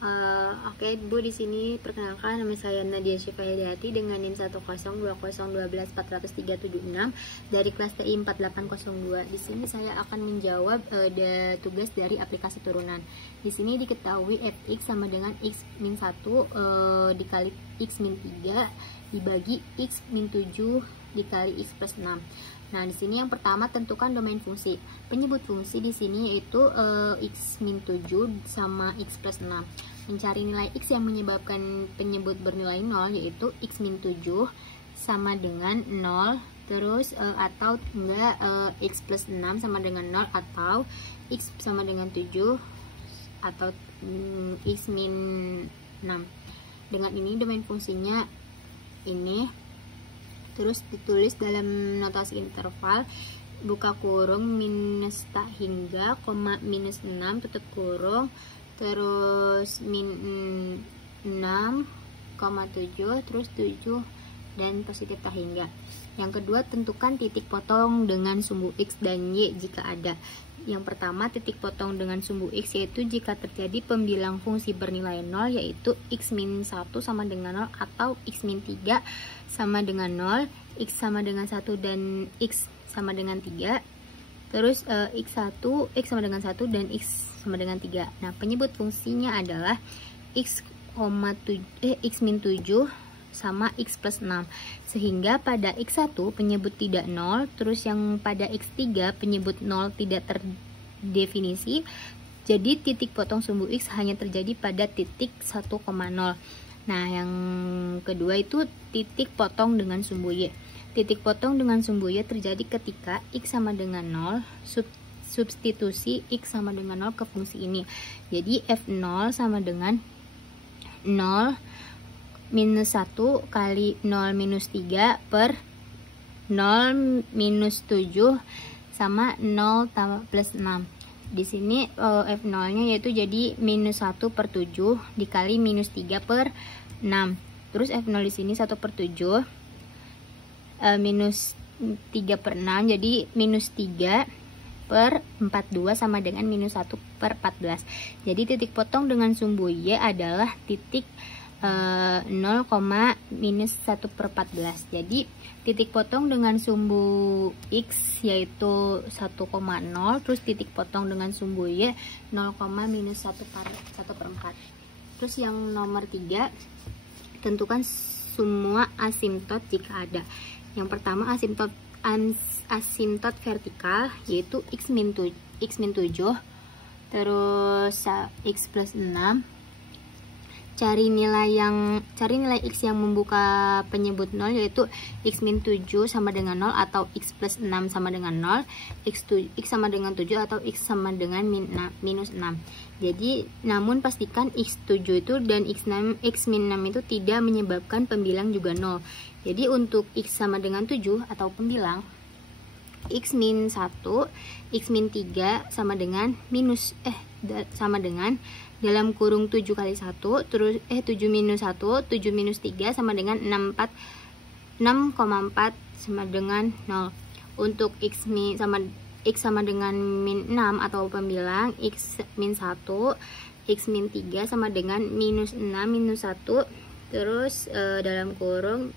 Oke Bu, di sini perkenalkan, nama saya Nadia Syifa Hidayati dengan NIM 10201240376 dari kelas TI 4802. Di sini saya akan menjawab tugas dari aplikasi turunan. Di sini diketahui fx sama dengan x min 1 dikali x min 3 dibagi x min 7 dikali x plus 6. Nah, di sini yang pertama tentukan domain fungsi. Penyebut fungsi di sini yaitu x min 7 sama x plus 6. Mencari nilai x yang menyebabkan penyebut bernilai 0 yaitu x min 7 sama dengan 0, terus atau enggak x plus 6 sama dengan 0 atau x sama dengan 7 atau x min 6. Dengan ini domain fungsinya ini. Terus ditulis dalam notasi interval, buka kurung, minus tak hingga, koma minus 6, tutup kurung, terus min 6,7, terus 7 dan positif tak hingga. Yang kedua, tentukan titik potong dengan sumbu x dan y jika ada. Yang pertama, titik potong dengan sumbu x yaitu jika terjadi pembilang fungsi bernilai 0 yaitu x min 1 sama dengan 0 atau x min 3 sama dengan 0, x sama dengan 1 dan x sama dengan 3. Terus x1, x sama dengan 1 dan x sama dengan 3. Nah, penyebut fungsinya adalah x min 7 sama x plus 6, sehingga pada x1 penyebut tidak 0, terus yang pada x3 penyebut 0 tidak terdefinisi, jadi titik potong sumbu x hanya terjadi pada titik 1,0. Nah, yang kedua itu titik potong dengan sumbu y. Titik potong dengan sumbu y terjadi ketika x sama dengan 0, substitusi x sama dengan 0 ke fungsi ini. Jadi f0 sama dengan 0 minus 1 kali 0 minus 3 per 0 minus 7 sama 0 plus 6. Di sini F0 nya yaitu jadi minus 1 per 7 dikali minus 3 per 6. Terus F0 di sini 1 per 7 minus 3 per 6 jadi minus 3 per 42 sama dengan minus 1 per 14. Jadi titik potong dengan sumbu y adalah titik 0, minus 1 per 14. Jadi titik potong dengan sumbu x yaitu 1,0, terus titik potong dengan sumbu y 0, minus 1 per 4. Terus yang nomor 3, tentukan semua asimptot jika ada. Yang pertama asimptot vertikal yaitu x min 7, terus x plus 6. Cari nilai x yang membuka penyebut 0 yaitu x min 7 sama dengan 0 atau x plus 6 sama dengan 0, x sama dengan 7 atau x sama dengan minus 6. Jadi namun pastikan x7 itu dan x min 6 itu tidak menyebabkan pembilang juga 0. Jadi untuk x sama dengan 7 atau pembilang x min 1, x min 3 sama dengan dalam kurung 7 kali 1, terus 7 minus 1, 7 minus 3 sama dengan 6,4 sama dengan 0. Untuk x sama dengan min 6 atau pembilang x min 1, x min 3 sama dengan minus 6 minus 1, terus dalam kurung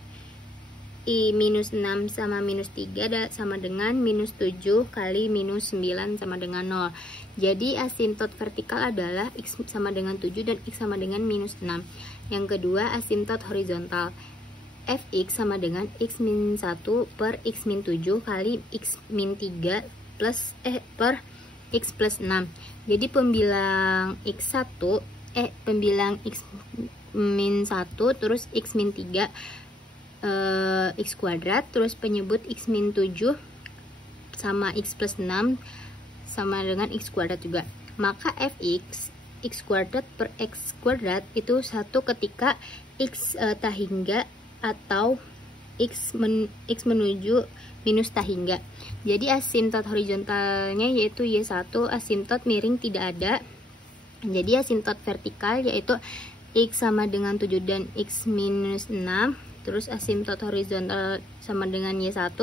i minus 6 sama minus 3 sama dengan minus 7 kali minus 9 sama dengan 0. Jadi asimptot vertikal adalah x sama dengan 7 dan x sama dengan minus 6. Yang kedua asimptot horizontal, fx sama dengan x min 1 per x min 7 kali x min 3 plus per x plus 6. Jadi pembilang x1 pembilang x min 1 terus x min 3 x kuadrat, terus penyebut x min 7 sama x plus 6 sama dengan x kuadrat juga. Maka fx x kuadrat per x kuadrat itu 1 ketika x tak hingga atau x menuju minus tak hingga. Jadi asimptot horizontalnya yaitu y1, asimptot miring tidak ada. Jadi asimptot vertikal yaitu x sama dengan 7 dan x minus 6, terus asimptot horizontal sama dengan y1,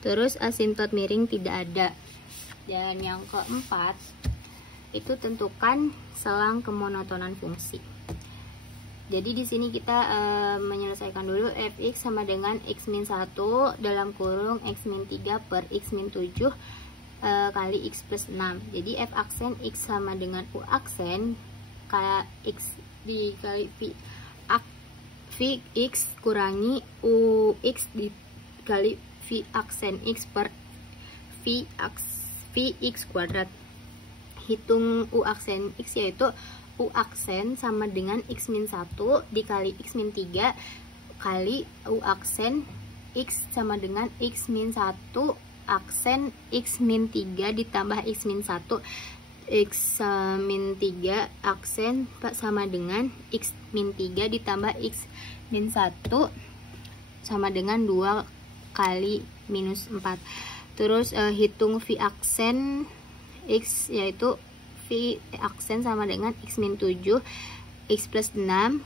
terus asimptot miring tidak ada. Dan yang keempat, itu tentukan selang kemonotonan fungsi. Jadi di sini kita menyelesaikan dulu fx sama dengan x min 1 dalam kurung x min 3 per x min 7 kali x plus 6. Jadi f aksen x sama dengan u aksen x dikali v x kurangi u x dikali v aksen x per v x kuadrat. Hitung u aksen x, yaitu u aksen sama dengan x min 1 dikali x min 3 kali u aksen x sama dengan x min 1 aksen x min 3 ditambah x min 1 x min 3 aksen sama dengan x min 3 ditambah x min 1 sama dengan 2 kali minus 4. Terus hitung v aksen x, yaitu v aksen sama dengan x min 7 x plus 6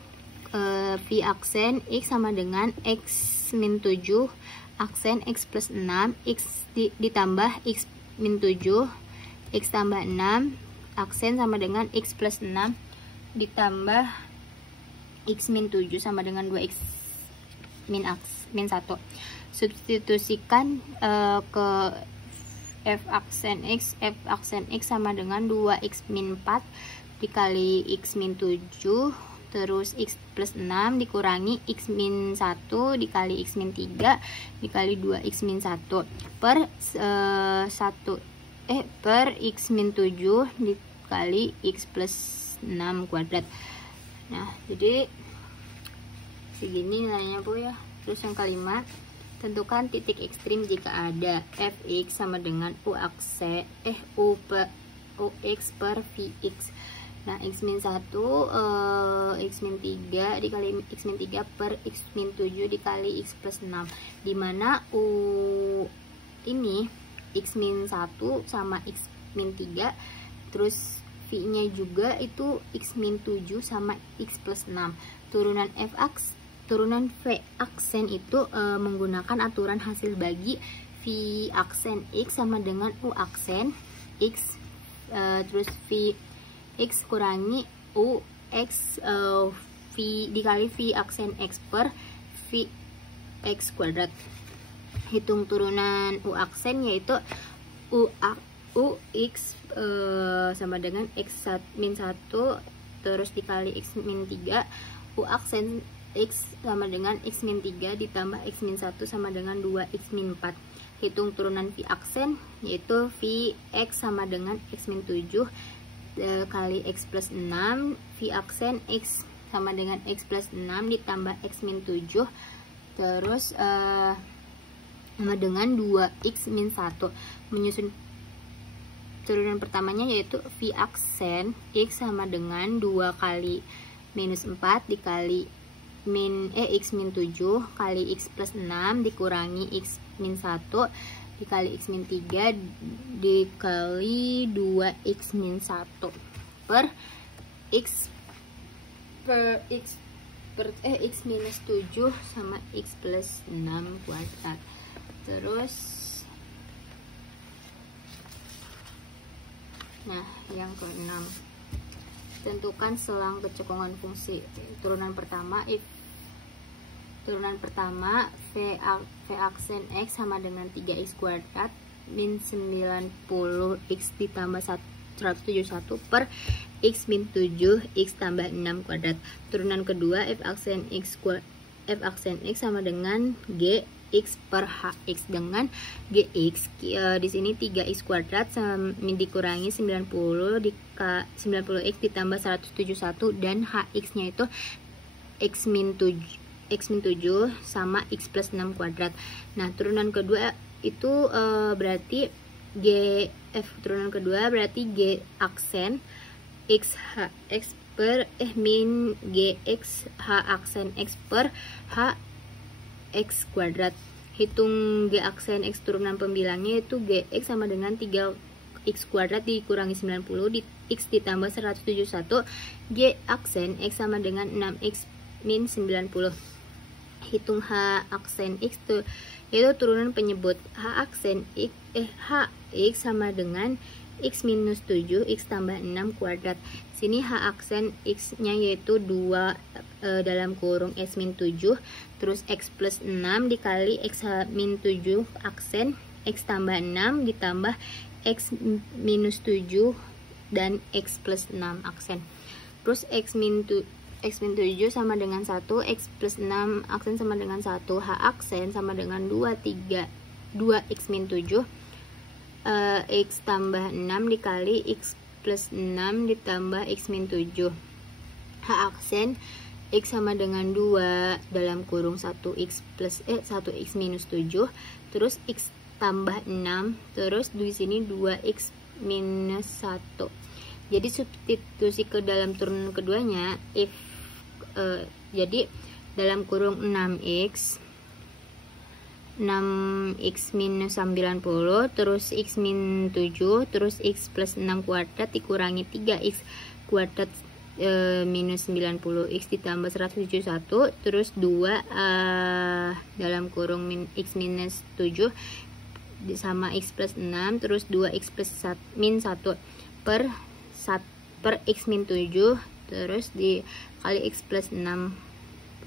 v aksen x sama dengan x min 7 aksen x plus 6 x ditambah x min 7 x tambah 6 aksen sama dengan x plus 6 ditambah x min 7 sama dengan 2x min 1. Substitusikan ke f aksen x sama dengan 2x min 4 dikali x min 7 terus x plus 6 dikurangi x min 1 dikali x min 3 dikali 2x min 1 per per x min 7 dikali x plus 6 kuadrat. Nah, jadi segini nilainya Bu ya. Terus yang kelima, tentukan titik ekstrim jika ada fx sama dengan ux per vx. Nah, x min 1 x min 3 dikali x min 3 per x min 7 dikali x plus 6, dimana u ini x min 1 sama x min 3, terus v nya juga itu x min 7 sama x plus 6. Turunan v aksen itu menggunakan aturan hasil bagi v aksen x sama dengan u aksen x, terus v x kurangi u x v dikali v aksen x per v x kuadrat. Hitung turunan u aksen, yaitu u x sama dengan x min 1 terus dikali x min 3, u aksen x sama dengan x min 3 ditambah x min 1 sama dengan 2x min 4. Hitung turunan v aksen, yaitu v x sama dengan x min 7 kali x plus 6, v aksen x sama dengan x plus 6 ditambah x min 7 terus sama dengan 2x min 1. Menyusun turunan pertamanya, yaitu v aksen x sama dengan 2 kali minus 4 dikali x min 7 kali x plus 6 dikurangi x min 1 dikali x min 3 dikali 2x min 1 per x minus 7 sama x plus 6 kuadrat. Terus nah, yang keenam, tentukan selang kecekongan fungsi. Turunan pertama v aksen x sama dengan 3x kuadrat min 90x ditambah 171 per x min 7 x tambah 6 kuadrat. Turunan kedua f aksen x sama dengan g x per hx dengan gx di sini 3x kuadrat dikurangi 90x ditambah 171 dan hx nya itu x min 7 sama x plus 6 kuadrat. Nah, turunan kedua itu berarti turunan kedua berarti g aksen x hx per min gx h aksen x per h x kuadrat. Hitung g aksen x turunan pembilangnya, yaitu gx sama dengan 3x kuadrat dikurangi 90 x ditambah 171, g aksen x sama dengan 6x min 90. Hitung h aksen x yaitu turunan penyebut h aksen x hx sama dengan X minus 7 X tambah 6 kuadrat. Sini H aksen X nya yaitu 2 dalam kurung X min 7, terus X plus 6 dikali X min 7 aksen X tambah 6 ditambah X minus 7 dan X plus 6 aksen. Terus X min 7 sama dengan 1, X plus 6 aksen sama dengan 1, H aksen sama dengan 2 X min 7, X tambah 6 dikali X plus 6 ditambah X min 7. H aksen X sama dengan 2 dalam kurung 1X minus 7, terus X tambah 6, terus di sini 2X minus 1. Jadi substitusi ke dalam turunan keduanya, jadi dalam kurung 6x minus 90, terus X min 7, terus X plus 6 kuadrat dikurangi 3X kuadrat minus 90X ditambah 171, terus 2 dalam kurung X minus 7 sama X plus 6, terus 2X plus min 1 per X min 7, terus dikali X plus 6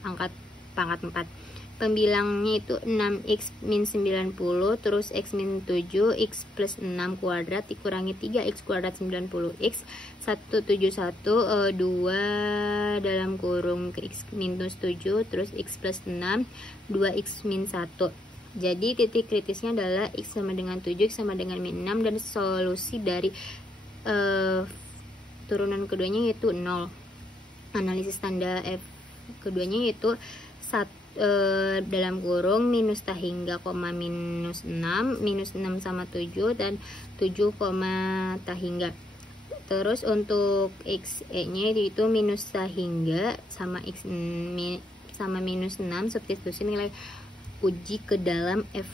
pangkat 4. Pembilangnya itu 6X min 90, terus X min 7, X plus 6 kuadrat dikurangi 3X kuadrat 90X, 171, 2 dalam kurung ke X minus 7, terus X plus 6, 2X min 1. Jadi titik kritisnya adalah X sama dengan 7, X sama dengan min 6, dan solusi dari turunan keduanya yaitu 0. Analisis tanda F keduanya yaitu 1 dalam kurung minus tak hingga koma minus 6 sama 7 dan 7 tak hingga. Terus untuk XE nya itu minus tak hingga sama sama minus 6, substitusi nilai uji ke dalam F2.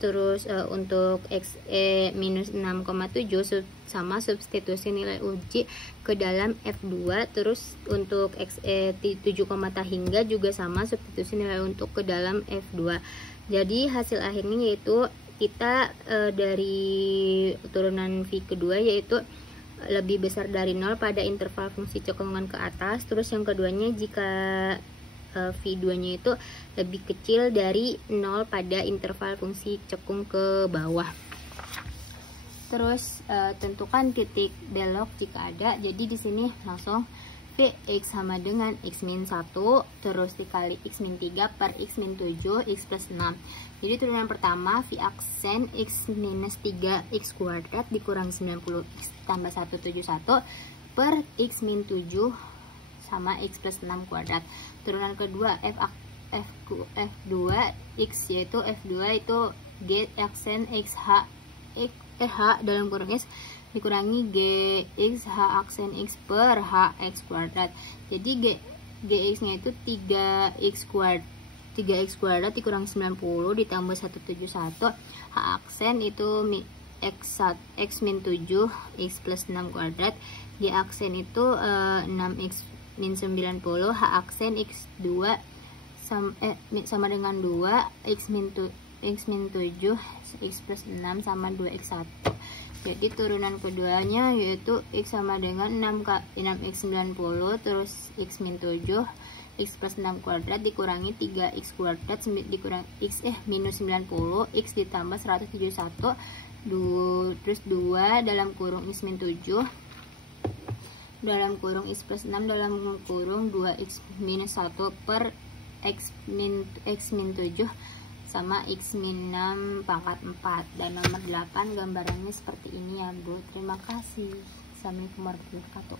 Terus untuk XE minus 6,7 sama substitusi nilai uji ke dalam F2. Terus untuk XE 7, tak hingga juga sama substitusi nilai untuk ke dalam F2. Jadi hasil akhirnya yaitu kita dari turunan V kedua yaitu lebih besar dari 0 pada interval fungsi cekungan ke atas. Terus yang keduanya jika V2 nya itu lebih kecil dari 0 pada interval fungsi cekung ke bawah. Terus tentukan titik belok jika ada. Jadi di sini langsung Vx sama dengan X min 1 terus dikali X min 3 per X min 7 X plus 6. Jadi turunan pertama V aksen X minus 3X kuadrat dikurang 90X tambah 171 per X min 7 sama X plus 6 kuadrat. Turunan kedua F2 X yaitu F2 itu G aksen H dalam kurung S dikurangi GX H aksen X per HX kuadrat. Jadi GX nya itu 3X kuadrat dikurang 90 ditambah 171. H aksen itu X min 7 X plus 6 kuadrat. G aksen itu 6X min 90, H aksen X2 sama dengan 2 X min 7 X plus 6 sama 2X1. Jadi turunan keduanya yaitu X sama dengan 6X 90 terus X min 7 X plus 6 kuadrat dikurangi 3X kuadrat dikurang X minus 90 X ditambah 171 terus 2 dalam kurung X min 7 dalam kurung X plus 6 dalam kurung 2X minus 1 per X min 7 sama X min 6 pangkat 4. Dan nomor 8 gambarannya seperti ini ya Bu. Terima kasih. Assalamualaikum warahmatullahi wabarakatuh.